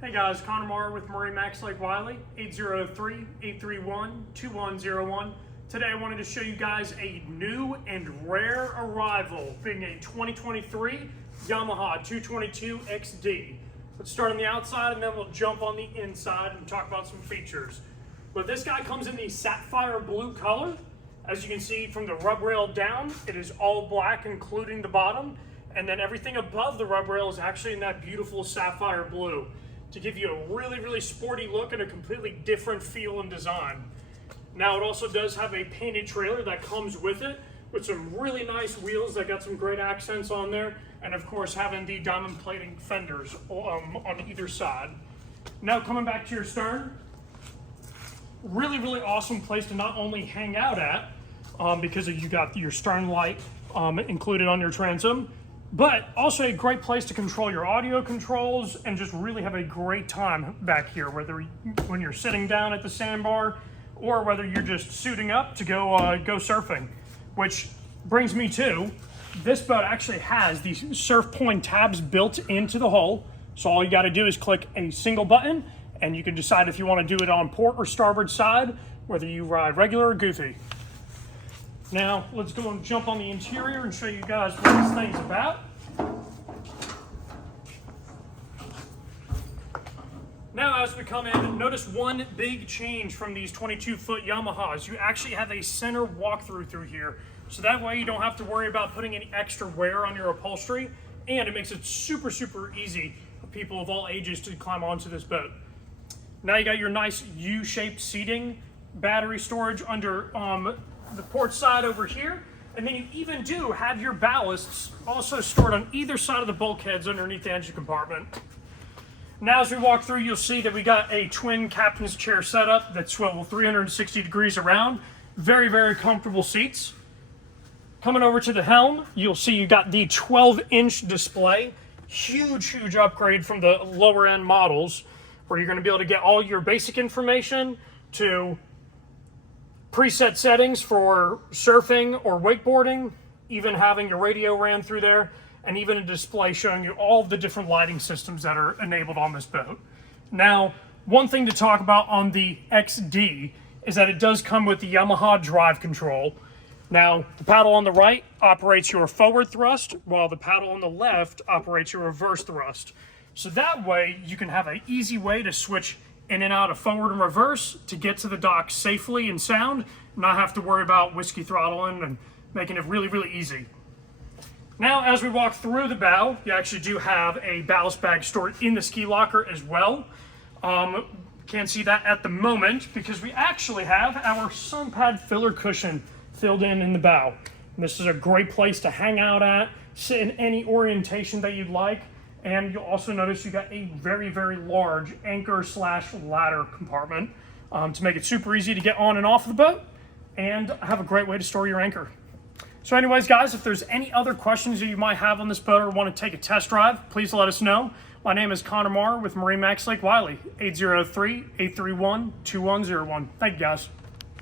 Hey guys, Connor Marr with MarineMax Lake Wylie, 803-831-2101. Today I wanted to show you guys a new and rare arrival, being a 2023 Yamaha 222XD. Let's start on the outside and then we'll jump on the inside and talk about some features. But this guy comes in the sapphire blue color. As you can see from the rub rail down, it is all black including the bottom, and then everything above the rub rail is actually in that beautiful sapphire blue, to give you a really sporty look and a completely different feel and design. Now it also does have a painted trailer that comes with it, with some really nice wheels that got some great accents on there, and of course having the diamond plating fenders on either side. Now coming back to your stern, really awesome place to not only hang out at, because you got your stern light included on your transom, but also a great place to control your audio controls and just really have a great time back here, whether when you're sitting down at the sandbar or whether you're just suiting up to go surfing. Which brings me to, this boat actually has these surf point tabs built into the hull, so all you got to do is click a single button and you can decide if you want to do it on port or starboard side, whether you ride regular or goofy. Now, let's go and jump on the interior and show you guys what this thing's about. Now, as we come in, notice one big change from these 22-foot Yamahas. You actually have a center walkthrough through here. So that way you don't have to worry about putting any extra wear on your upholstery, and it makes it super easy for people of all ages to climb onto this boat. Now you got your nice U-shaped seating, battery storage under the port side over here, and then you even do have your ballasts also stored on either side of the bulkheads underneath the engine compartment. Now as we walk through, you'll see that we got a twin captain's chair setup that swivel 360 degrees around. Very comfortable seats. Coming over to the helm, you'll see you got the 12-inch display. Huge upgrade from the lower end models, where you're going to be able to get all your basic information to preset settings for surfing or wakeboarding, even having your radio ran through there, and even a display showing you all the different lighting systems that are enabled on this boat. Now, one thing to talk about on the XD is that it does come with the Yamaha drive control. Now, the paddle on the right operates your forward thrust, while the paddle on the left operates your reverse thrust. So that way, you can have an easy way to switch in and out of forward and reverse to get to the dock safely and sound, not have to worry about whiskey throttling and making it really easy. Now, as we walk through the bow, you actually do have a ballast bag stored in the ski locker as well. Can't see that at the moment because we actually have our sun pad filler cushion filled in the bow. And this is a great place to hang out at, sit in any orientation that you'd like. And you'll also notice you got a very large anchor/ladder compartment to make it super easy to get on and off the boat and have a great way to store your anchor. So anyways, guys, if there's any other questions that you might have on this boat or want to take a test drive, please let us know. My name is Connor Marr with MarineMax Lake Wylie, 803-831-2101. Thank you, guys.